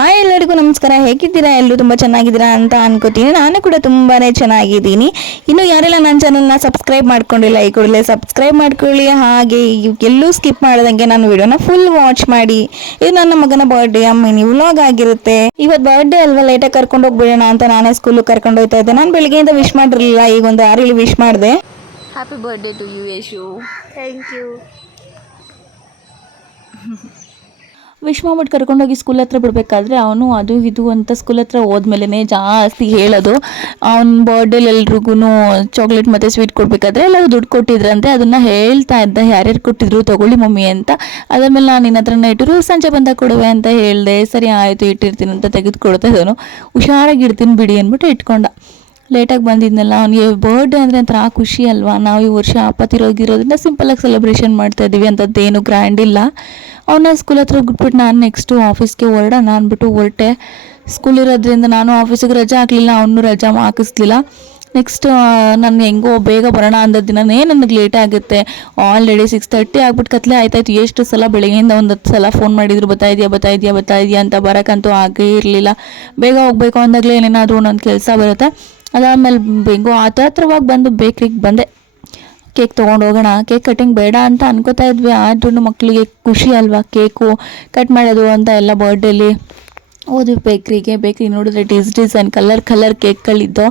Hi ಎಲ್ಲರಿಗೂ ನಮಸ್ಕಾರ. ಹೇಗಿದ್ದೀರಾ? ಎಲ್ಲರೂ ತುಂಬ ಚೆನ್ನಾಗಿದ್ದೀರಾ ಅಂತ ಅನ್ಕೋತೀನಿ. ನಾನು ಕೂಡ ತುಂಬಾ ಚೆನ್ನಾಗಿದ್ದೀನಿ. ಇನ್ನು ಯಾರೆಲ್ಲ ನನ್ನ ಚಾನಲ್ನ ಸಬ್ಸ್ಕ್ರೈಬ್ ಮಾಡ್ಕೊಂಡಿಲ್ಲ, ಈ ಕೂಡಲೇ ಸಬ್ಸ್ಕ್ರೈಬ್ ಮಾಡ್ಕೊಳ್ಳಿ. ಹಾಗೆ ಎಲ್ಲೂ ಸ್ಕಿಪ್ ಮಾಡ್ದಂಗೆ ನಾನು ವಿಡಿಯೋನ ಫುಲ್ ವಾಚ್ ಮಾಡಿ. ಇದು ನನ್ನ ಮಗನ ಬರ್ಡೇ ಮಿನಿ ವ್ಲಾಗ್ ಆಗಿರುತ್ತೆ. ಇವತ್ತು ಬರ್ಡೇ ಅಲ್ವಾ, ಲೇಟಾಗಿ ಕರ್ಕೊಂಡು ಹೋಗ್ಬಿಡೋಣ ಅಂತ ನಾನೇ ಸ್ಕೂಲಿಗೆ ಕರ್ಕೊಂಡು ಹೋಗ್ತಾ ಇದ್ದೆ. ನಾನು ಬೆಳಿಗ್ಗೆಯಿಂದ ವಿಶ್ ಮಾಡಿರಲಿಲ್ಲ, ಈಗ ಒಂದು 6 ವಿಶ್ ಮಾಡಿದೆ. Happy birthday to you Yashu. Thank you. Wish ಮಾಡ್ಬಿಟ್ಟು ಕರ್ಕೊಂಡೋಗಿ ಸ್ಕೂಲ್ ಹತ್ರ ಬಿಡಬೇಕಾದ್ರೆ ಅವನು ಅದು ಇದು ಅಂತ ಸ್ಕೂಲ್ ಹತ್ರ ಹೋದ್ಮೇಲೆ ಜಾಸ್ತಿ ಹೇಳೋದು. ಅವ್ನ ಬರ್ಡೇಲಿ ಎಲ್ರಿಗೂ ಚಾಕ್ಲೇಟ್ ಮತ್ತು ಸ್ವೀಟ್ ಕೊಡಬೇಕಾದ್ರೆ ಎಲ್ಲ ದುಡ್ಡು ಕೊಟ್ಟಿದ್ರಂತೆ. ಅದನ್ನು ಹೇಳ್ತಾ ಇದ್ದ, ಯಾರ್ಯಾರು ಕೊಟ್ಟಿದ್ರು ತೊಗೊಳ್ಳಿ ಮಮ್ಮಿ ಅಂತ. ಅದಾದಮೇಲೆ ನಾನು ನಿನ್ನ ಹತ್ರನೇ ಇಟ್ಟರು, ಸಂಜೆ ಬಂದಾಗ ಕೊಡುವೆ ಅಂತ ಹೇಳಿದೆ. ಸರಿ ಆಯಿತು ಇಟ್ಟಿರ್ತೀನಿ ಅಂತ ತೆಗೆದುಕೊಡ್ತಾ ಇದ್ದನು. ಹುಷಾರಾಗಿ ಇಡ್ತೀನಿ ಬಿಡಿ ಅಂದ್ಬಿಟ್ಟು ಇಟ್ಕೊಂಡ. ಲೇಟಾಗಿ ಬಂದಿದ್ನಲ್ಲ, ಅವನಿಗೆ ಬರ್ಡೇ ಅಂದರೆ ಒಂಥರ ಖುಷಿ ಅಲ್ವಾ. ನಾವು ಈ ವರ್ಷ ಆಪತ್ತಿರೋದ್ರಿಂದ ಸಿಂಪಲಾಗಿ ಸೆಲೆಬ್ರೇಷನ್ ಮಾಡ್ತಾಯಿದ್ದೀವಿ, ಅಂಥದ್ದೇನು ಗ್ರ್ಯಾಂಡ್ ಇಲ್ಲ. ಅವನ್ನ ಸ್ಕೂಲ್ ಹತ್ರ ಬಿಟ್ಬಿಟ್ಟು ನಾನು ನೆಕ್ಸ್ಟು ಆಫೀಸ್ಗೆ ಹೊರಟೆ. ಸ್ಕೂಲ್ ಇರೋದ್ರಿಂದ ನಾನು ಆಫೀಸಿಗೆ ರಜೆ ಹಾಕಲಿಲ್ಲ, ಅವನು ರಜಾ ಹಾಕಿಸ್ಲಿಲ್ಲ. ನೆಕ್ಸ್ಟ್ ನಾನು ಹೆಂಗೋ ಬೇಗ ಬರೋಣ ಅಂದ ದಿನನೇ ನನಗೆ ಲೇಟ್ ಆಗುತ್ತೆ. ಆಲ್ರೆಡಿ 6:30 ಆಗ್ಬಿಟ್ಟು ಕತ್ಲೆ ಆಯ್ತಾಯಿತ್ತು. ಎಷ್ಟು ಸಲ ಬೆಳಗ್ಗೆಯಿಂದ 10 ಸಲ ಫೋನ್ ಮಾಡಿದ್ರು, ಬರ್ತಾ ಇದೆಯಾ ಅಂತ. ಬರೋಕ್ಕಂತೂ ಆಗೇ ಇರಲಿಲ್ಲ. ಬೇಗ ಹೋಗಬೇಕು ಅಂದಾಗಲೇ ಏನೇನಾದರೂ ಒಂದೊಂದು ಕೆಲಸ ಬರುತ್ತೆ. ಅದಾದಮೇಲೆ ಹೆಂಗೋ ಹತ್ರವಾಗಿ ಬಂದು ಬೇಕ್ರಿಗೆ ಬಂದೆ. ಕೇಕ್ ತೊಗೊಂಡು ಹೋಗೋಣ, ಕೇಕ್ ಕಟಿಂಗ್ ಬೇಡ ಅಂತ ಅನ್ಕೋತಾ ಇದ್ವಿ. ಆದ್ರೂ ಮಕ್ಕಳಿಗೆ ಖುಷಿ ಅಲ್ವಾ ಕೇಕು ಕಟ್ ಮಾಡೋದು ಅಂತ. ಎಲ್ಲ ಬರ್ಡೇಲಿ ಹೋದ್ವಿ ಬೇಕ್ರಿ ನೋಡಿದ್ರೆ ಡಿಸೈನ್ ಕಲರ್ ಕೇಕ್ಗಳಿದ್ದು.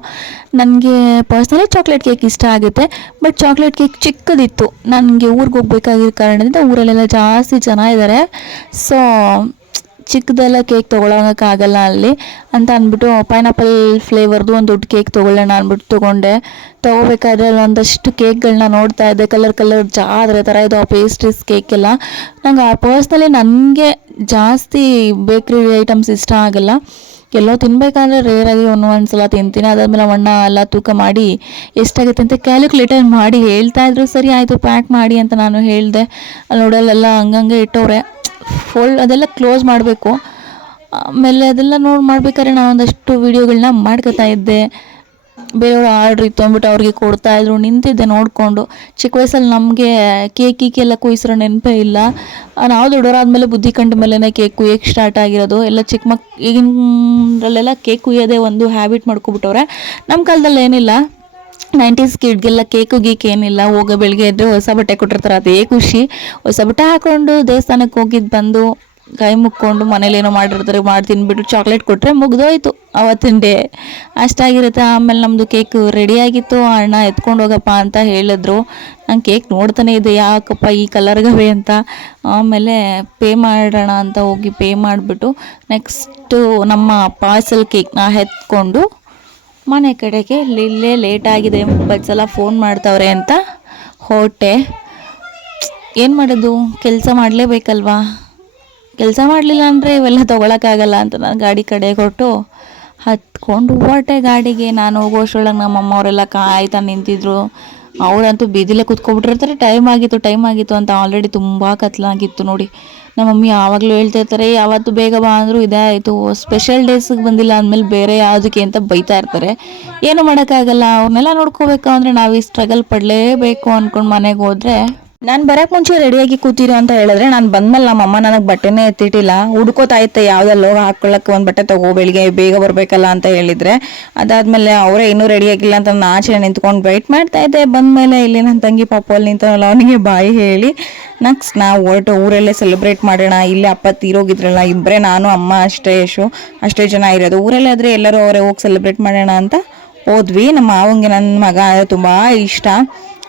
ನನಗೆ ಪರ್ಸ್ನಲಿ ಚಾಕ್ಲೇಟ್ ಕೇಕ್ ಇಷ್ಟ ಆಗುತ್ತೆ, ಬಟ್ ಚಾಕ್ಲೇಟ್ ಕೇಕ್ ಚಿಕ್ಕದಿತ್ತು. ನನಗೆ ಊರಿಗೆ ಹೋಗ್ಬೇಕಾಗಿರೋ ಕಾರಣದಿಂದ ಊರಲ್ಲೆಲ್ಲ ಜಾಸ್ತಿ ಜನ ಇದ್ದಾರೆ. ಸೊ ಚಿಕ್ಕದೆಲ್ಲ ಕೇಕ್ ತೊಗೊಳಕ್ಕಾಗಲ್ಲ ಅಲ್ಲಿ ಅಂತ ಅಂದ್ಬಿಟ್ಟು ಪೈನಾಪಲ್ ಫ್ಲೇವರ್ದು ಒಂದು ದೊಡ್ಡ ಕೇಕ್ ತೊಗೊಳ್ಳೋಣ ಅಂದ್ಬಿಟ್ಟು ತೊಗೋಬೇಕಾದ್ರೆ ಅಲ್ಲಿ ಒಂದಷ್ಟು ಕೇಕ್ಗಳನ್ನ ನೋಡ್ತಾ ಇದ್ದೆ. ಕಲರ್ ಜಾದ್ರೆ ಥರ ಇದು ಪೇಸ್ಟ್ರೀಸ್ ಕೇಕ್ ಎಲ್ಲ. ನಂಗೆ ಪರ್ಸ್ನಲಿ ನನಗೆ ಜಾಸ್ತಿ ಬೇಕ್ರಿ ಐಟಮ್ಸ್ ಇಷ್ಟ ಆಗಲ್ಲ. ಎಲ್ಲೋ ತಿನ್ನಬೇಕಾದ್ರೆ ರೇರಾಗಿ ಒಂದೊಂದು ಸಲ ತಿಂತೀನಿ. ಅದಾದಮೇಲೆ ಅಣ್ಣ ಎಲ್ಲ ತೂಕ ಮಾಡಿ ಎಷ್ಟಾಗುತ್ತೆ ಅಂತ ಕ್ಯಾಲ್ಕುಲೇಟರ್ ಮಾಡಿ ಹೇಳ್ತಾಯಿದ್ರು. ಸರಿ ಆಯಿತು ಪ್ಯಾಕ್ ಮಾಡಿ ಅಂತ ನಾನು ಹೇಳಿದೆ. ಅಲ್ಲಿ ನೋಡಲ್ಲೆಲ್ಲ ಹಂಗಂಗೆ ಇಟ್ಟವ್ರೆ. ಅದೆಲ್ಲ ಕ್ಲೋಸ್ ಮಾಡಬೇಕು. ಆಮೇಲೆ ಅದೆಲ್ಲ ಮಾಡ್ಬೇಕಾದ್ರೆ ನಾನು ಒಂದಷ್ಟು ವೀಡಿಯೋಗಳನ್ನ ಮಾಡ್ಕೊತಾ ಇದ್ದೆ. ಬೇರೆಯವ್ರು ಆರ್ಡ್ರ್ ಇತ್ತು ಅಂದ್ಬಿಟ್ಟು ಅವ್ರಿಗೆ ಕೊಡ್ತಾಯಿದ್ರು, ನಿಂತಿದ್ದೆ ನೋಡಿಕೊಂಡು. ಚಿಕ್ಕ ವಯಸ್ಸಲ್ಲಿ ನಮಗೆ ಕೇಕೆಲ್ಲ ಕುಯ್ಸಿರೋ ನೆನಪೇ ಇಲ್ಲ. ನಾವು ದೊಡ್ಡವರಾದ್ಮೇಲೆ ಬುದ್ಧಿ ಕಂಡ ಮೇಲೇ ಕೇಕ್ ಕುಯ್ಯಕ್ಕೆ ಸ್ಟಾರ್ಟ್ ಆಗಿರೋದು. ಎಲ್ಲ ಚಿಕ್ಕ ಈಗಿನದ್ರಲ್ಲೆಲ್ಲ ಕೇಕ್ ಕುಯ್ಯೋದೇ ಒಂದು ಹ್ಯಾಬಿಟ್ ಮಾಡ್ಕೊಬಿಟ್ಟವ್ರೆ. ನಮ್ಮ ಕಾಲದಲ್ಲಿ ಏನಿಲ್ಲ, 90s ಕಿಡ್ಗೆಲ್ಲ ಗೀಕ್ ಏನಿಲ್ಲ. ಬೆಳಿಗ್ಗೆ ಎದ್ದು ಹೊಸ ಬಟ್ಟೆ ಕೊಟ್ಟಿರ್ತಾರೆ, ಅದೇ ಖುಷಿ. ಹೊಸ ಬಟ್ಟೆ ಹಾಕ್ಕೊಂಡು ದೇವಸ್ಥಾನಕ್ಕೆ ಹೋಗಿದ್ದು ಬಂದು ಕೈ ಮುಕ್ಕೊಂಡು ಮನೇಲೇನೋ ಮಾಡಿರ್ತಾರೆ, ಮಾಡಿ ತಿನ್ಬಿಟ್ಟು ಚಾಕ್ಲೇಟ್ ಕೊಟ್ಟರೆ ಮುಗ್ದೋಯ್ತು ಅವತ್ತಿನ ಡೇ. ಅಷ್ಟಾಗಿರುತ್ತೆ. ಆಮೇಲೆ ನಮ್ಮದು ಕೇಕ್ ರೆಡಿಯಾಗಿತ್ತು. ಅಣ್ಣ ಎತ್ಕೊಂಡು ಹೋಗಪ್ಪ ಅಂತ ಹೇಳಿದ್ರು. ನಾನು ಕೇಕ್ ನೋಡ್ತಾನೆ ಇದ್ದೆ, ಯಾಕಪ್ಪ ಈ ಕಲರ್ಗವೆ ಅಂತ. ಆಮೇಲೆ ಪೇ ಮಾಡೋಣ ಅಂತ ಹೋಗಿ ಪೇ ಮಾಡಿಬಿಟ್ಟು ನೆಕ್ಸ್ಟು ನಮ್ಮ ಪಾರ್ಸಲ್ ಕೇಕ್ನ ಎತ್ಕೊಂಡು ಮನೆ ಕಡೆಗೆ ಇಲ್ಲೇ ಲೇಟಾಗಿದೆ, 30 ಸಲ ಫೋನ್ ಮಾಡ್ತಾವ್ರೆ ಅಂತ ಹೊರಟೆ. ಏನು ಮಾಡೋದು, ಕೆಲಸ ಮಾಡಲೇಬೇಕಲ್ವಾ. ಕೆಲಸ ಮಾಡಲಿಲ್ಲ ಅಂದರೆ ಇವೆಲ್ಲ ತೊಗೊಳಕ್ಕಾಗಲ್ಲ ಅಂತ ನಾನು ಗಾಡಿ ಕಡೆ ಕೊಟ್ಟು ಹತ್ಕೊಂಡು ಹೊರಟೆ ಗಾಡಿಗೆ. ನಾನು ಹೋಗೋಷ್ಟರೊಳಗೆ ನಮ್ಮ ಅಮ್ಮವರೆಲ್ಲ ಕಾಯ್ತಾ ನಿಂತಿದ್ರು. ಅವರಂತೂ ಬೀದಿಲೇ ಕೂತ್ಕೊಬಿಟ್ಟಿರ್ತಾರೆ. ಟೈಮ್ ಆಗಿತ್ತು ಅಂತ. ಆಲ್ರೆಡಿ ತುಂಬ ಕತ್ಲಾಗಿತ್ತು ನೋಡಿ. ನಮ್ಮ ಮಮ್ಮಿ ಯಾವಾಗಲೂ ಹೇಳ್ತಾ ಇರ್ತಾರೆ, ಯಾವತ್ತು ಬೇಗ ಬಾ ಅಂದರೂ ಇದೇ ಆಯಿತು, ಸ್ಪೆಷಲ್ ಡೇಸಿಗೆ ಬಂದಿಲ್ಲ ಅಂದಮೇಲೆ ಬೇರೆ ಯಾವುದಕ್ಕೆ ಅಂತ ಬೈತಾ ಇರ್ತಾರೆ. ಏನು ಮಾಡೋಕ್ಕಾಗಲ್ಲ. ಅವ್ರನ್ನೆಲ್ಲ ನೋಡ್ಕೋಬೇಕು ಅಂದರೆ ನಾವು ಈ ಸ್ಟ್ರಗಲ್ ಪಡಲೇಬೇಕು ಅಂದ್ಕೊಂಡು ಮನೆಗೆ ಹೋದರೆ. ನಾನು ಬರೋಕ್ಕೆ ಮುಂಚೆ ರೆಡಿಯಾಗಿ ಕೂತಿರು ಅಂತ ಹೇಳಿದ್ರೆ, ನಾನು ಬಂದಮೇಲೆ ನಮ್ಮಮ್ಮ ನನಗೆ ಬಟ್ಟೆನೇ ಎತ್ತಿಟ್ಟಿಲ್ಲ. ಹುಡ್ಕೋತಾ ಇತ್ತೆ ಯಾವುದಲ್ಲೋ ಹಾಕ್ಕೊಳ್ಳೋಕ್ಕೆ ಒಂದು ಬಟ್ಟೆ ತಗೋ, ಬೆಳಿಗ್ಗೆ ಬೇಗ ಬರಬೇಕಲ್ಲ ಅಂತ ಹೇಳಿದರೆ. ಅದಾದಮೇಲೆ ಅವರೇ ಇನ್ನೂ ರೆಡಿಯಾಗಿಲ್ಲ ಅಂತ ನಾನು ಆಚೆ ನಿಂತ್ಕೊಂಡು ವೆಯ್ಟ್ ಮಾಡ್ತಾ ಇದ್ದೆ. ಬಂದಮೇಲೆ ಇಲ್ಲಿ ನನ್ನ ತಂಗಿ ಪಾಪಲ್ಲಿ ನಿಂತಲ್ಲ, ಅವನಿಗೆ ಬಾಯಿ ಹೇಳಿ ನೆಕ್ಸ್ಟ್ ನಾವು ಹೊರಟು ಊರಲ್ಲೇ ಸೆಲೆಬ್ರೇಟ್ ಮಾಡೋಣ. ಇಲ್ಲೇ ಅಪ್ಪ ತೀರೋಗಿದ್ರಲ್ಲ, ಇಬ್ಬರೇ, ನಾನು ಅಮ್ಮ ಅಷ್ಟೇ ಜನ ಇರೋದು. ಊರಲ್ಲೇ ಆದರೆ ಎಲ್ಲರೂ ಅವರೇ ಹೋಗಿ ಸೆಲೆಬ್ರೇಟ್ ಮಾಡೋಣ ಅಂತ ಹೋದ್ವಿ. ನಮ್ಮ ಮಾವಂಗೆ ನನ್ನ ಮಗ ತುಂಬ ಇಷ್ಟ.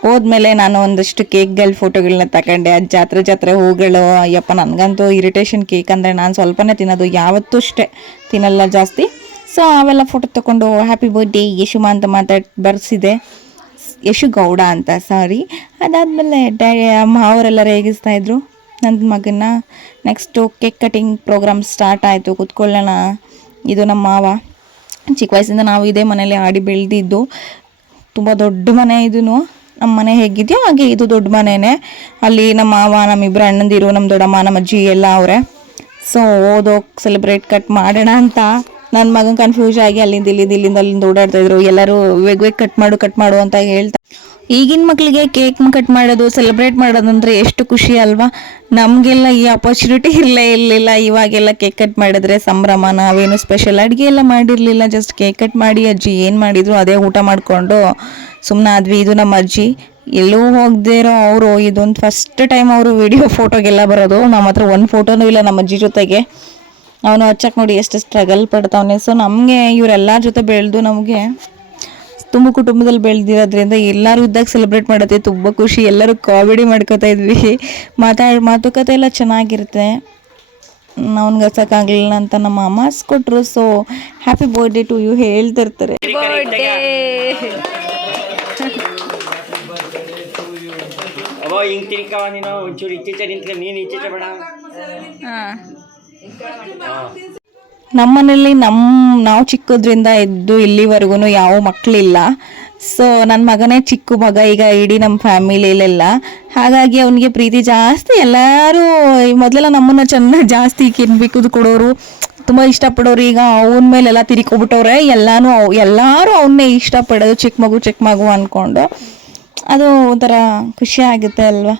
ಹೋದ್ಮೇಲೆ ನಾನು ಒಂದಷ್ಟು ಕೇಕ್ಗಳ ಫೋಟೋಗಳನ್ನ ತಗೊಂಡೆ. ಅದು ಜಾತ್ರೆ ಹೂಗಳು. ಅಯ್ಯಪ್ಪ, ನನಗಂತೂ ಇರಿಟೇಷನ್ ಕೇಕ್ ಅಂದರೆ. ನಾನು ಸ್ವಲ್ಪನೇ ತಿನ್ನೋದು, ಯಾವತ್ತೂ ಅಷ್ಟೇ ತಿನ್ನಲ್ಲ ಜಾಸ್ತಿ. ಸೊ ಅವೆಲ್ಲ ಫೋಟೋ ತೊಗೊಂಡು ಹ್ಯಾಪಿ ಬರ್ಡೇ ಯಶುಮ ಅಂತ ಬರ್ಸಿದೆ. ಯಶು ಗೌಡ ಅಂತ, ಸಾರಿ. ಅದಾದಮೇಲೆ ಅವರೆಲ್ಲ ರೇಗಿಸ್ತಾಯಿದ್ರು ನನ್ನ ಮಗನ್ನ. Next cake cutting programme start ಆಯಿತು. ಕೂತ್ಕೊಳ್ಳೋಣ. ಇದು ನಮ್ಮ ಮಾವ. ಚಿಕ್ಕ ವಯಸ್ಸಿಂದ ನಾವು ಇದೇ ಮನೇಲಿ ಆಡಿ ಬೆಳೆದಿದ್ದು. ತುಂಬ ದೊಡ್ಡ ಮನೆ ಇದೂ. ನಮ್ಮ ಮನೆ ಹೇಗಿದೆಯೋ ಹಾಗೆ ಇದು ದೊಡ್ಡ ಮನೆಯೇ. ಅಲ್ಲಿ ನಮ್ಮ ಮಾವ, ನಮ್ಮಿಬ್ಬರು ಅಣ್ಣಂದಿರು, ನಮ್ಮ ದೊಡ್ಡಮ್ಮ, ನಮ್ಮ ಅಜ್ಜಿ ಎಲ್ಲ ಅವರೇ. ಸೊ ಓದೋಗಿ ಸೆಲೆಬ್ರೇಟ್ ಕಟ್ ಮಾಡೋಣ ಅಂತ ನನ್ನ ಮಗನ ಕನ್ಫ್ಯೂಸ್ ಆಗಿ ಅಲ್ಲಿಂದ ಅಲ್ಲಿಂದ ಓಡಾಡ್ತಾಯಿದ್ರು. ಎಲ್ಲರೂ ವೇಗ ಕಟ್ ಮಾಡು ಅಂತ ಹೇಳ್ತಾ ಈಗಿನ ಮಕ್ಕಳಿಗೆ ಕೇಕ್ ಕಟ್ ಮಾಡೋದು ಸೆಲೆಬ್ರೇಟ್ ಮಾಡೋದಂದ್ರೆ ಎಷ್ಟು ಖುಷಿ ಅಲ್ವಾ. ನಮಗೆಲ್ಲ ಈ ಅಪರ್ಚುನಿಟಿ ಇರಲಿಲ್ಲ. ಇವಾಗೆಲ್ಲ ಕೇಕ್ ಕಟ್ ಮಾಡಿದ್ರೆ ಸಂಭ್ರಮ. ನಾವೇನು ಸ್ಪೆಷಲ್ ಅಡುಗೆ ಎಲ್ಲ ಮಾಡಿರಲಿಲ್ಲ, ಜಸ್ಟ್ ಕೇಕ್ ಕಟ್ ಮಾಡಿ ಅಜ್ಜಿ ಏನು ಮಾಡಿದ್ರು ಅದೇ ಊಟ ಮಾಡಿಕೊಂಡು ಸುಮ್ಮನೆ ಆದ್ವಿ. ಇದು ನಮ್ಮ ಅಜ್ಜಿ ಎಲ್ಲೂ ಹೋಗದೇ ಇರೋ ಅವರು, ಇದೊಂದು ಫಸ್ಟ್ ಟೈಮ್ ಅವರು ವಿಡಿಯೋ ಫೋಟೋಗೆಲ್ಲ ಬರೋದು. ನಮ್ಮ ಹತ್ರ ಒಂದು ಫೋಟೋನೂ ಇಲ್ಲ ನಮ್ಮ ಅಜ್ಜಿ ಜೊತೆಗೆ. ಅವನು ಹಚ್ಚಕ್ಕೆ ನೋಡಿ ಎಷ್ಟು ಸ್ಟ್ರಗಲ್ ಪಡ್ತಾವನೆ. ಸೊ ನಮಗೆ ಇವರೆಲ್ಲ ಜೊತೆ ಬೆಳೆದು ನಮಗೆ ತುಂಬ ಕುಟುಂಬದಲ್ಲಿ ಬೆಳೆದಿರೋದ್ರಿಂದ ಎಲ್ಲರೂ ಇದ್ದಾಗ ಸೆಲೆಬ್ರೇಟ್ ಮಾಡೋದೇ ತುಂಬ ಖುಷಿ. ಎಲ್ಲರೂ ಕಾಮಿಡಿ ಮಾಡ್ಕೋತಾ ಇದ್ವಿ, ಮಾತುಕತೆ ಎಲ್ಲ ಚೆನ್ನಾಗಿರುತ್ತೆ. ಅವ್ನಿಗೆ ಹಚ್ಚೋಕ್ಕಾಗಲಿಲ್ಲ ಅಂತ ನಮ್ಮ ಅಮ್ಮ ಹಸ್ಕೊಟ್ರು. So happy birthday to you ಹೇಳ್ತಿರ್ತಾರೆ. ಹಿಂಗ್ ತಿರ್ಕವ ನೀನು ಒಂಚೂರು ಇತ್ತೀಚೆ ನಿಂತ್ಕ ನೀನು ಇತ್ತೀಚೆ ಬೇಡ. ನಮ್ಮನೇಲಿ ನಾವು ಚಿಕ್ಕದ್ರಿಂದ ಎದ್ದು ಇಲ್ಲಿವರೆಗೂ ಯಾವ ಮಕ್ಕಳಿಲ್ಲ. ಸೊ ನನ್ನ ಮಗನೇ ಚಿಕ್ಕ ಮಗ ಈಗ ಇಡೀ ನಮ್ಮ ಫ್ಯಾಮಿಲಿಲೆಲ್ಲ. ಹಾಗಾಗಿ ಅವನಿಗೆ ಪ್ರೀತಿ ಜಾಸ್ತಿ. ಎಲ್ಲರೂ ಮೊದಲೆಲ್ಲ ನಮ್ಮನ್ನು ಚೆನ್ನಾಗಿ ಜಾಸ್ತಿ ಕಿನ್ಬಿಕ್ಕದು ಕೊಡೋರು, ತುಂಬ ಇಷ್ಟಪಡೋರು. ಈಗ ಅವನ ಮೇಲೆಲ್ಲ ತಿರ್ಕೊಬಿಟ್ಟವ್ರೆ. ಎಲ್ಲರೂ ಅವನ್ನೇ ಇಷ್ಟಪಡೋದು, ಚಿಕ್ಕ ಮಗು ಅಂದ್ಕೊಂಡು. ಅದು ಒಂಥರ ಖುಷಿ ಆಗುತ್ತೆ ಅಲ್ವಾ.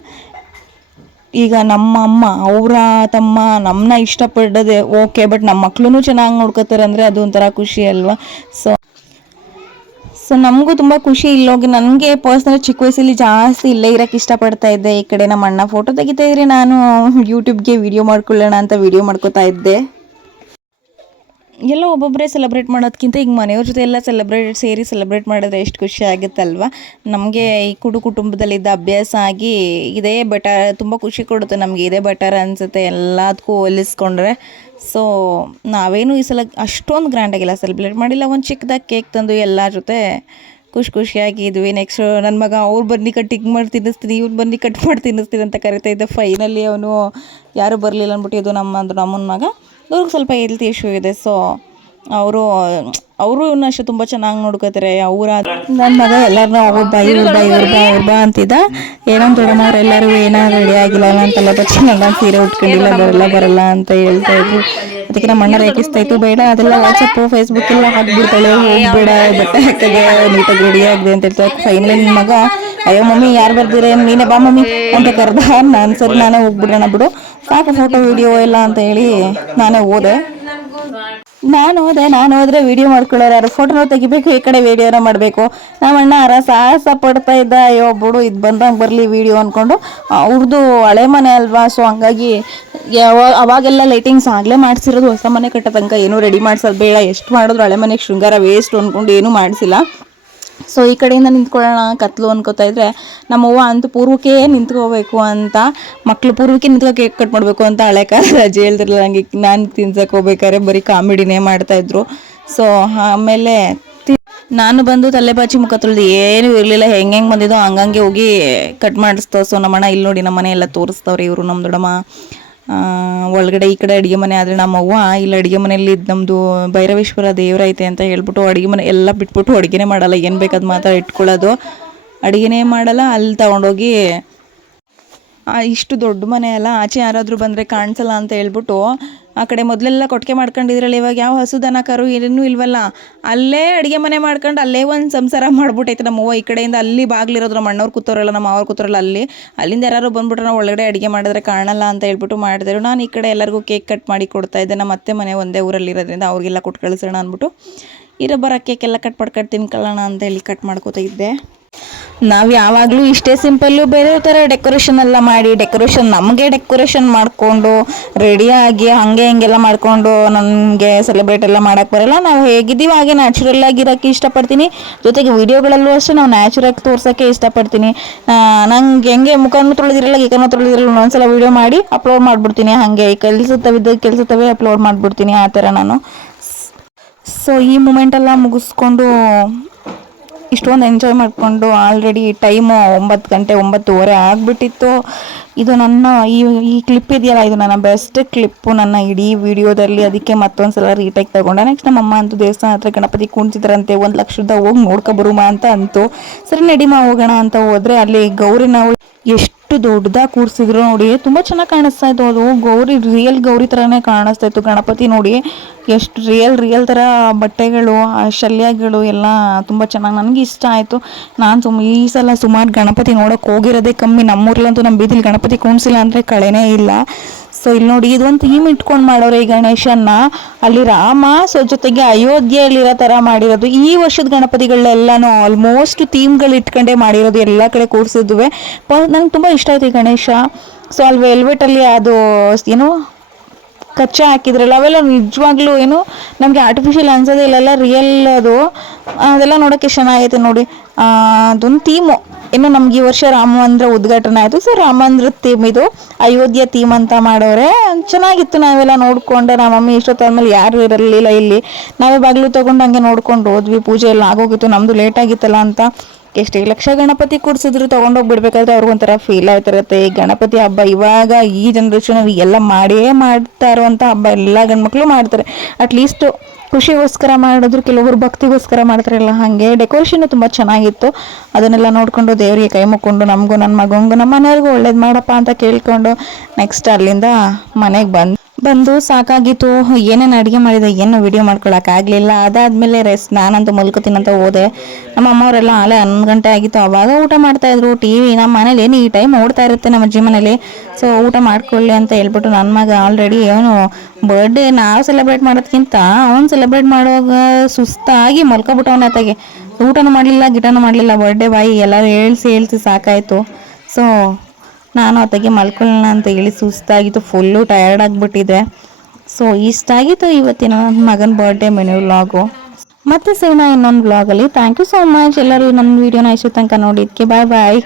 ಈಗ ನಮ್ಮ ಅಮ್ಮ ಅವರ ತಮ್ಮ ನಮ್ಮನ್ನ ಇಷ್ಟಪಡೋದೆ ಓಕೆ, ಬಟ್ ನಮ್ಮ ಮಕ್ಳು ಚೆನ್ನಾಗಿ ನೋಡ್ಕೋತಾರೆ ಅಂದರೆ ಅದು ಒಂಥರ ಖುಷಿ ಅಲ್ವಾ. ಸೊ ನಮಗೂ ತುಂಬ ಖುಷಿ ಇಲ್ಲೋಗಿ. ನನಗೆ ಪರ್ಸ್ನಲ್ ಚಿಕ್ಕ ವಯಸ್ಸಲ್ಲಿ ಜಾಸ್ತಿ ಇಲ್ಲೇ ಇರೋಕ್ಕೆ ಇಷ್ಟಪಡ್ತಾ ಇದ್ದೆ. ಈ ಕಡೆ ನಮ್ಮ ಅಣ್ಣ ಫೋಟೋ ತೆಗಿತಾ ಇದ್ರೆ ನಾನು ಯೂಟ್ಯೂಬ್ಗೆ ವಿಡಿಯೋ ಮಾಡ್ಕೊಳ್ಳೋಣ ಅಂತ ವಿಡಿಯೋ ಮಾಡ್ಕೋತಾ ಇದ್ದೆ. ಎಲ್ಲ ಒಬ್ಬೊಬ್ಬರೇ ಸೆಲೆಬ್ರೇಟ್ ಮಾಡೋದಕ್ಕಿಂತ ಈಗ ಮನೆಯವ್ರ ಜೊತೆ ಎಲ್ಲ ಸೇರಿ ಸೆಲೆಬ್ರೇಟ್ ಮಾಡಿದ್ರೆ ಎಷ್ಟು ಖುಷಿ ಆಗುತ್ತಲ್ವ. ನಮಗೆ ಈ ಕುಟುಂಬದಲ್ಲಿದ್ದ ಅಭ್ಯಾಸ ಆಗಿ ಇದೇ ಬೆಟರ್, ತುಂಬ ಖುಷಿ ಕೊಡುತ್ತೆ ನಮಗೆ. ಇದೇ ಬೆಟರ್ ಅನಿಸುತ್ತೆ ಎಲ್ಲದಕ್ಕೂ ಹೋಲಿಸ್ಕೊಂಡ್ರೆ. ಸೊ ನಾವೇನು ಈ ಸಲ ಅಷ್ಟೊಂದು ಗ್ರ್ಯಾಂಡಾಗೆಲ್ಲ ಸೆಲೆಬ್ರೇಟ್ ಮಾಡಿಲ್ಲ. ಒಂದು ಚಿಕ್ಕದಾಗಿ ಕೇಕ್ ತಂದು ಎಲ್ಲ ಜೊತೆ ಖುಷಿಯಾಗಿದ್ವಿ. ನೆಕ್ಸ್ಟ್ ನನ್ನ ಮಗ ಅವ್ರು ಬನ್ನಿ ಕಟ್ಟಿಂಗ್ ಮಾಡಿ ತಿನ್ನಿಸ್ತೀನಿ, ಇವ್ರು ಬನ್ನಿ ಕಟ್ ಮಾಡಿ ತಿನ್ನಿಸ್ತೀನಿ ಅಂತ ಕರಿತಾ ಇದ್ದೆ. ಫೈನಲಿ ಅವನು ಯಾರೂ ಬರಲಿಲ್ಲ ಅಂದ್ಬಿಟ್ಟು ಇದು ನಮ್ಮನ ಮಗ. ಅವ್ರಿಗೆ ಸ್ವಲ್ಪ ಹೆಲ್ತ್ ಇಶ್ಯೂ ಇದೆ. ಸೊ ಅವರು ಇವನ್ನ ಅಷ್ಟೇ ತುಂಬ ಚೆನ್ನಾಗಿ ನೋಡ್ಕೋತಾರೆ. ನನ್ನ ಮಗ ಎಲ್ಲರನ್ನೂ ಅವ್ರ ಬಾ ಅಂತಿದ್ದ. ಏನಂತ ದೊಡ್ಡಮ್ಮ ಅವರೆಲ್ಲರೂ ಏನಾದ್ರು ರೆಡಿ ಆಗಿಲ್ಲ ಅಂತೆಲ್ಲ ನಾನು ಸೀರೆ ಉಟ್ಕೊಂಡಿಲ್ಲ, ಬರಲ್ಲ ಅಂತ ಹೇಳ್ತಾ ಇದ್ರು. ಅದಕ್ಕೆ ನಮ್ಮ ಅಣ್ಣ ರೇಗಿಸ್ತಾ ಇತ್ತು, ಬೇಡ ಅದೆಲ್ಲ ವಾಟ್ಸಪ್ಪು ಫೇಸ್ಬುಕ್ ಎಲ್ಲ ಹಾಕ್ಬಿಡ್ತಾಳೆ, ಹೋಗ್ಬೇಡ, ಬಟ್ಟೆ ಹಾಕಿದೆ ನೀಟಾಗಿ ರೆಡಿ ಆಗಿದೆ ಅಂತ ಹೇಳ್ತಾರೆ. ಫೈನಲಿ ನನ್ನ ಮಗ ಅಯ್ಯೋ ಮಮ್ಮಿ ಯಾರು ಬರ್ದಿರ ನೀನೇ ಬಾ ಮಮ್ಮಿ ಅಂತ ಕರೆದ. ನಾನೇ ಹೋಗ್ಬಿಡೋಣ ಬಿಡು, ಸಾಕು ಫೋಟೋ ವಿಡಿಯೋ ಎಲ್ಲ ಅಂತ ಹೇಳಿ ನಾನೇ ಹೋದೆ. ನಾನು ಹೋದ್ರೆ ವಿಡಿಯೋ ಮಾಡ್ಕೊಳ್ಳೋರು ಯಾರು, ಫೋಟೋನ ತೆಗಿಬೇಕು, ಈ ಕಡೆ ವಿಡಿಯೋನ ಮಾಡಬೇಕು. ನಮ್ಮ ಅಣ್ಣ ಸಾಹಸ ಪಡ್ತಾ ಇದ್ದ. ಅಯ್ಯೋ ಬಿಡು ಇದು ಬಂದಂಗೆ ಬರಲಿ ವಿಡಿಯೋ ಅಂದ್ಕೊಂಡು. ಅವ್ರದ್ದು ಹಳೆ ಮನೆ ಅಲ್ವಾ, ಸೊ ಹಂಗಾಗಿ ಅವಾಗೆಲ್ಲ ಲೈಟಿಂಗ್ಸ್ ಆಗಲೇ ಮಾಡಿಸಿರೋದು. ಹೊಸ ಮನೆ ಕಟ್ಟೋ ತನಕ ಏನೂ ರೆಡಿ ಮಾಡ್ಸೋದು ಬೇಡ, ಎಷ್ಟು ಮಾಡಿದ್ರು ಹಳೆ ಮನೆಗೆ ಶೃಂಗಾರ ವೇಸ್ಟ್ ಅಂದ್ಕೊಂಡು ಏನೂ ಮಾಡಿಸಿಲ್ಲ. ಸೊ ಈ ಕಡೆಯಿಂದ ನಿಂತ್ಕೊಳ್ಳೋಣ ಕತ್ಲು ಅನ್ಕೋತಾ ಇದ್ರೆ ನಮ್ಮವ್ವ ಅಂತೂ ಪೂರ್ವಕ್ಕೆ ನಿಂತ್ಕೋಬೇಕು ಅಂತ, ಮಕ್ಳು ಪೂರ್ವಕ್ಕೆ ನಿಂತ್ಕೊ ಕೇಕ್ ಕಟ್ ಮಾಡಬೇಕು ಅಂತ ಹಳೆ ಕಾಲದ ಅಜ್ಜಿ ಹೇಳ್ತಿರಲಿಲ್ಲ. ಹಂಗೆ ನಾನು ತಿನ್ಸಕ್ಕೆ ಹೋಗ್ಬೇಕಾದ್ರೆ ಬರೀ ಕಾಮಿಡಿನೇ ಮಾಡ್ತಾಯಿದ್ರು. ಸೊ ಆಮೇಲೆ ನಾನು ಬಂದು ತಲೆ ಬಾಚಿ ಮುಖ ತೊಳೆದು ಏನೂ ಇರಲಿಲ್ಲ, ಹೆಂಗೆ ಬಂದಿದ್ದೋ ಹಂಗಂಗೆ ಹೋಗಿ ಕಟ್ ಮಾಡಿಸ್ತೋ. ಸೊ ನಮ್ಮಣ್ಣ ಇಲ್ಲಿ ನೋಡಿ ನಮ್ಮ ಮನೆ ಎಲ್ಲ ತೋರಿಸ್ತವ್ರೆ. ಇವರು ನಮ್ಮ ದೊಡ್ಡಮ್ಮ ಒಳಗಡೆ, ಈ ಕಡೆ ಅಡುಗೆ ಮನೆ. ಆದರೆ ನಮ್ಮವ್ವ ಇಲ್ಲಿ ಅಡುಗೆ ಮನೆಯಲ್ಲಿ ನಮ್ಮದು ಭೈರವೇಶ್ವರ ದೇವರೈತೆ ಅಂತ ಹೇಳ್ಬಿಟ್ಟು ಅಡುಗೆ ಮನೆ ಎಲ್ಲ ಬಿಟ್ಬಿಟ್ಟು ಅಡುಗೆನೇ ಮಾಡಲ್ಲ, ಏನು ಬೇಕಾದ ಮಾತ್ರ ಇಟ್ಕೊಳ್ಳೋದು, ಅಡುಗೆನೇ ಮಾಡಲ್ಲ. ಅಲ್ಲಿ ತಗೊಂಡೋಗಿ ಇಷ್ಟು ದೊಡ್ಡ ಮನೆ ಅಲ್ಲ, ಆಚೆ ಯಾರಾದರೂ ಬಂದರೆ ಕಾಣಿಸಲ್ಲ ಅಂತ ಹೇಳ್ಬಿಟ್ಟು ಆ ಕಡೆ ಮೊದಲೆಲ್ಲ ಕೊಟ್ಟಿಗೆ ಮಾಡ್ಕೊಂಡಿದ್ರಲ್ಲ, ಇವಾಗ ಯಾವ ಹಸು ದನ ಕರು ಏನೂ ಇಲ್ವಲ್ಲ, ಅಲ್ಲೇ ಅಡುಗೆ ಮನೆ ಮಾಡ್ಕೊಂಡು ಅಲ್ಲೇ ಒಂದು ಸಂಸಾರ ಮಾಡ್ಬಿಟ್ಟೈತೆ ನಮ್ಮವ್ವ. ಈ ಕಡೆಯಿಂದ ಅಲ್ಲಿ ಬಾಗಿಲಿರೋದು ನಮ್ಮ ಅಣ್ಣವ್ರು ಕೂತೋರಲ್ಲ, ನಮ್ಮ ಅವ್ರು ಕೂತೋರಲ್ಲ, ಅಲ್ಲಿಂದ ಯಾರು ಬಂದ್ಬಿಟ್ರೆ ನಾವು ಒಳಗಡೆ ಅಡುಗೆ ಮಾಡಿದ್ರೆ ಕಾಣಲ್ಲ ಅಂತ ಹೇಳ್ಬಿಟ್ಟು ಮಾಡಿದ್ರು. ನಾನು ಈ ಕಡೆ ಎಲ್ಲರಿಗೂ ಕೇಕ್ ಕಟ್ ಮಾಡಿ ಕೊಡ್ತಾ ಇದ್ದೆ. ನಮ್ಮ ಅತ್ತೆ ಮನೆ ಒಂದೇ ಊರಲ್ಲಿರೋದ್ರಿಂದ ಅವ್ರಿಗೆಲ್ಲ ಕೊಟ್ಟು ಕಳಿಸೋಣ ಅಂದ್ಬಿಟ್ಟು ಬರೋ ಕೇಕೆಲ್ಲ ಕಟ್ ಮಾಡ್ಕೊಂಡು ತಿನ್ಕೊಳ್ಳೋಣ ಅಂತ ಹೇಳಿ ಕಟ್ ಮಾಡ್ಕೋತಾ ಇದ್ದೆ. ನಾವು ಯಾವಾಗಲೂ ಇಷ್ಟೇ ಸಿಂಪಲ್ಲು, ಬೇರೆ ಥರ ಡೆಕೋರೇಷನ್ ಎಲ್ಲ ಮಾಡಿ ನಮಗೆ ಡೆಕೋರೇಷನ್ ಮಾಡಿಕೊಂಡು ರೆಡಿಯಾಗಿ ಹಾಗೆ ಹಿಂಗೆಲ್ಲ ಮಾಡಿಕೊಂಡು ನನಗೆ ಸೆಲೆಬ್ರೇಟ್ ಎಲ್ಲ ಮಾಡೋಕ್ಕೆ ಬರೋಲ್ಲ. ನಾವು ಹೇಗಿದ್ದೀವಿ ಹಾಗೆ ನ್ಯಾಚುರಲ್ ಆಗಿರೋಕ್ಕೆ ಇಷ್ಟಪಡ್ತೀನಿ. ಜೊತೆಗೆ ವೀಡಿಯೋಗಳಲ್ಲೂ ಅಷ್ಟೇ ನಾವು ನ್ಯಾಚುರಾಗಿ ತೋರ್ಸೋಕ್ಕೆ ಇಷ್ಟಪಡ್ತೀನಿ. ನಂಗೆ ಹೆಂಗೆ ಮುಖನೂ ತೊಳೆದಿರಲ್ಲ ಗೀಕನೂ ತೊಳೆದಿರಲ್ಲ ಒಂದೊಂದ್ಸಲ ವೀಡಿಯೋ ಮಾಡಿ ಅಪ್ಲೋಡ್ ಮಾಡಿಬಿಡ್ತೀನಿ. ಹಾಗೆ ಕೆಲಸತ್ತವೆ ಅಪ್ಲೋಡ್ ಮಾಡಿಬಿಡ್ತೀನಿ, ಆ ಥರ ನಾನು. ಸೊ ಈ ಮೂಮೆಂಟೆಲ್ಲ ಮುಗಿಸ್ಕೊಂಡು ಇಷ್ಟೊಂದು ಎಂಜಾಯ್ ಮಾಡಿಕೊಂಡು ಆಲ್ರೆಡಿ ಟೈಮು 9 ಗಂಟೆ 9:15 ಆಗಿಬಿಟ್ಟಿತ್ತು. ಇದು ನನ್ನ ಈ ಕ್ಲಿಪ್ ಇದೆಯಲ್ಲ, ಇದು ನನ್ನ ಬೆಸ್ಟ್ ಕ್ಲಿಪ್ಪು ನನ್ನ ಇಡೀ ವಿಡಿಯೋದಲ್ಲಿ. ಅದಕ್ಕೆ ಮತ್ತೊಂದು ಸಲ ರೀಟೇಕ್ ತಗೊಂಡೆ. ನೆಕ್ಸ್ಟ್ ನಮ್ಮಮ್ಮ ಅಂತೂ ದೇವಸ್ಥಾನ ಹತ್ರ ಗಣಪತಿ ಕುಣಿಸಿದ್ರಂತೆ, 1 ಲಕ್ಷದ ಹೋಗಿ ನೋಡ್ಕೊಬರುಮ ಅಂತ ಅಂತು. ಸರಿ ನಡಿಮ ಹೋಗೋಣ ಅಂತ ಹೋದರೆ ಅಲ್ಲಿ ಗೌರಿನ ಎಷ್ಟು ದೊಡ್ಡದಾಗಿ ಕೂರಿಸಿದ್ರು ನೋಡಿ, ತುಂಬ ಚೆನ್ನಾಗಿ ಕಾಣಿಸ್ತಾ ಇತ್ತು. ಅದು ಗೌರಿ ರಿಯಲ್ ಗೌರಿ ಥರನೇ ಕಾಣಿಸ್ತಾ ಇತ್ತು. ಗಣಪತಿ ನೋಡಿ ಎಷ್ಟು ರಿಯಲ್ ಥರ ಬಟ್ಟೆಗಳು ಆ ಶಲ್ಯಗಳು ಎಲ್ಲ ತುಂಬ ಚೆನ್ನಾಗಿ ನನಗೆ ಇಷ್ಟ ಆಯಿತು. ನಾನು ಈ ಸಲ ಸುಮಾರು ಗಣಪತಿ ನೋಡೋಕೆ ಹೋಗಿರೋದೇ ಕಮ್ಮಿ. ನಮ್ಮೂರಲ್ಲಂತೂ ನಮ್ಮ ಬೀದಿಲಿ ಗಣಪತಿ ಕುಣಿಸಿಲ್ಲ ಅಂದರೆ ಕಳೆನೇ ಇಲ್ಲ. ಸೊ ಇಲ್ಲಿ ನೋಡಿ ಇದೊಂದು ಥೀಮ್ ಇಟ್ಕೊಂಡು ಮಾಡೋರು ಈ ಗಣೇಶನ್ನ. ಅಲ್ಲಿ ರಾಮ ಜೊತೆಗೆ ಅಯೋಧ್ಯೆಯಲ್ಲಿರೋ ಥರ ಮಾಡಿರೋದು. ಈ ವರ್ಷದ ಗಣಪತಿಗಳೆಲ್ಲನೂ ಆಲ್ಮೋಸ್ಟ್ ಥೀಮ್ಗಳು ಇಟ್ಕೊಂಡೇ ಮಾಡಿರೋದು, ಎಲ್ಲ ಕಡೆ ಕೂರಿಸಿದ್ವಿ. ನಂಗೆ ತುಂಬ ಇಷ್ಟ ಆಯ್ತು ಈ ಗಣೇಶ. ಸೊ ಅಲ್ಲಿ ವೆಲ್ವೆಟಲ್ಲಿ ಅದು ಏನು ಕಚ್ಚಾ ಹಾಕಿದ್ರಲ್ಲ ಅವೆಲ್ಲ ನಿಜವಾಗ್ಲೂ ಏನು ನಮಗೆ ಆರ್ಟಿಫಿಷಿಯಲ್ ಅನ್ಸೋದೇ ಇಲ್ಲೆಲ್ಲ ರಿಯಲ್ ಅದು. ಅದೆಲ್ಲ ನೋಡೋಕ್ಕೆ ಚೆನ್ನಾಗೈತೆ ನೋಡಿ. ಅದೊಂದು ಥೀಮು. ಇನ್ನು ನಮ್ಗೆ ಈ ವರ್ಷ ರಾಮ ಮಂದಿರ ಉದ್ಘಾಟನೆ ಆಯಿತು. ಸೊ ರಾಮ ಮಂದಿರದ ಥೀಮ್ ಇದು, ಅಯೋಧ್ಯೆ ಥೀಮ್ ಅಂತ ಮಾಡೋರೆ. ಚೆನ್ನಾಗಿತ್ತು. ನಾವೆಲ್ಲ ನೋಡಿಕೊಂಡೆ. ನಮ್ಮ ಮಮ್ಮಿ ಇಷ್ಟೊತ್ತಾದ್ಮೇಲೆ ಯಾರು ಇರಲಿಲ್ಲ ಇಲ್ಲಿ. ನಾವೇ ಬಾಗಿಲು ತೊಗೊಂಡು ಹಂಗೆ ನೋಡ್ಕೊಂಡು ಹೋದ್ವಿ. ಪೂಜೆ ಎಲ್ಲ ಆಗೋಗಿತ್ತು, ನಮ್ಮದು ಲೇಟ್ ಆಗಿತ್ತಲ್ಲ ಅಂತ. ಎಷ್ಟೇ ಲಕ್ಷ ಗಣಪತಿ ಕೂರಿಸಿದ್ರು ತೊಗೊಂಡೋಗ್ಬಿಡ್ಬೇಕಾದ್ರೆ ಅವ್ರಿಗೊಂಥರ ಫೀಲ್ ಆಯ್ತಿರತ್ತೆ. ಈ ಗಣಪತಿ ಹಬ್ಬ ಇವಾಗ ಈ ಜನ್ರೇಷನಲ್ಲಿ ಎಲ್ಲ ಮಾಡ್ತಾ ಇರುವಂಥ ಹಬ್ಬ. ಎಲ್ಲ ಗಂಡ್ಮಕ್ಳು ಮಾಡ್ತಾರೆ. ಅಟ್ಲೀಸ್ಟ್ ಖುಷಿಗೋಸ್ಕರ ಮಾಡಿದ್ರು, ಕೆಲವೊಬ್ರು ಭಕ್ತಿಗೋಸ್ಕರ ಮಾಡ್ತಾರಲ್ಲ, ಹಾಗೆ ಡೆಕೋರೇಷನ್ ತುಂಬ ಚೆನ್ನಾಗಿತ್ತು. ಅದನ್ನೆಲ್ಲ ನೋಡಿಕೊಂಡು ದೇವರಿಗೆ ಕೈ ಮುಕ್ಕೊಂಡು ನಮಗೂ ನನ್ನ ಮಗಂಗೂ ನಮ್ಮ ಮನೆಯವ್ರಿಗೂ ಒಳ್ಳೇದು ಮಾಡಪ್ಪ ಅಂತ ಕೇಳ್ಕೊಂಡು ನೆಕ್ಸ್ಟ್ ಅಲ್ಲಿಂದ ಮನೆಗೆ ಬಂದು ಸಾಕಾಗಿತ್ತು. ಏನೇನು ಅಡುಗೆ ಮಾಡಿದೆ ಏನು ವಿಡಿಯೋ ಮಾಡ್ಕೊಳಕ್ಕಾಗಲಿಲ್ಲ. ಅದಾದಮೇಲೆ ನಾನಂತೂ ಮಲ್ಕೋತೀನಂತ ಹೋದೆ. ನಮ್ಮ ಅಮ್ಮವರೆಲ್ಲ ಆಲೆ 11 ಗಂಟೆ ಆಗಿತ್ತು, ಅವಾಗ ಊಟ ಮಾಡ್ತಾಯಿದ್ರು. ಟಿ.ವಿ ನಮ್ಮ ಮನೇಲಿ ಏನು ಈ ಟೈಮ್ ಓಡ್ತಾ ಇರುತ್ತೆ ನಮ್ಮ ಅಜ್ಜಿ ಮನೇಲಿ. ಸೊ ಊಟ ಮಾಡ್ಕೊಳ್ಳಿ ಅಂತ ಹೇಳ್ಬಿಟ್ಟು ನನ್ನ ಮಗ ಆಲ್ರೆಡಿ ಅವನು ಬರ್ಡೇ ನಾವು ಸೆಲೆಬ್ರೇಟ್ ಮಾಡೋದಕ್ಕಿಂತ ಅವ್ನು ಸೆಲೆಬ್ರೇಟ್ ಮಾಡುವಾಗ ಸುಸ್ತಾಗಿ ಮಲ್ಕೊಬಿಟ್ಟವನ ಆತಗೆ. ಊಟನೂ ಮಾಡಲಿಲ್ಲ, ಗಿಟನೂ ಮಾಡಲಿಲ್ಲ. ಬರ್ಡೇ ಬಾಯಿ ಎಲ್ಲರೂ ಹೇಳ್ಸಿ ಸಾಕಾಯಿತು. ಸೊ ನಾನು ಆತಗೆ ಮಲ್ಕೊಳ್ಳೋಣ ಅಂತ ಹೇಳಿ ಸುಸ್ತಾಗಿತ್ತು, ಫುಲ್ಲು ಟಯರ್ಡ್ ಆಗಿಬಿಟ್ಟಿದೆ. ಸೊ ಇಷ್ಟಾಗಿತ್ತು ಇವತ್ತಿನ ಮಗನ ಬರ್ಡೇ ಮಿನಿ ವ್ಲಾಗು. ಮತ್ತೆ ಸಿಗೋಣ ಇನ್ನೊಂದು ವ್ಲಾಗಲ್ಲಿ. ಥ್ಯಾಂಕ್ ಯು ಸೋ ಮಚ್ ಎಲ್ಲರೂ ನನ್ನ ವೀಡಿಯೋನ ಇಷ್ಟು ತನಕ ನೋಡಿದ್ದಕ್ಕೆ. ಬಾಯ್ ಬಾಯ್.